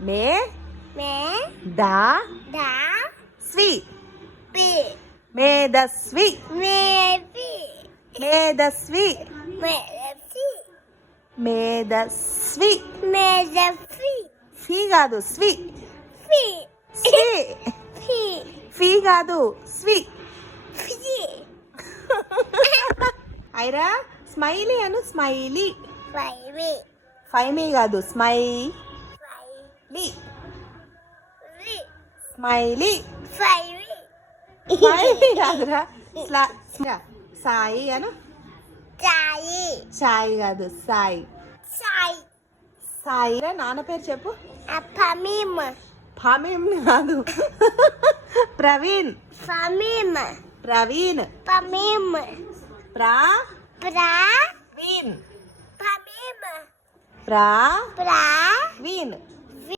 మే మే దా దా స్వి P Medhasvi మేపి మేధస్వి మేపి Medhasvi మేజఫి fee కాదు స్వి ఫి స్వి ఫి ఫీ కాదు స్వి ఫి ఐరా స్మైలీ అను స్మైలీ ఫైవి ఫైమీ కాదు స్మైలీ ఫైవి స్మైలీ ఫైవి స్మైలీ కాదురా సాయి అను సాయి సాయి కాదు సాయి సాయి సాయిరా నాన్న పేరు చెప్పు ఫమీమ్ ఫమీం కాదు ప్రవీణ్ ఫమీమ్ ప్రవీణ్ ఫమీమ్ ప్రవీణ్ ఫమీమ్ ప్రవీణ్ ప్రవీణ్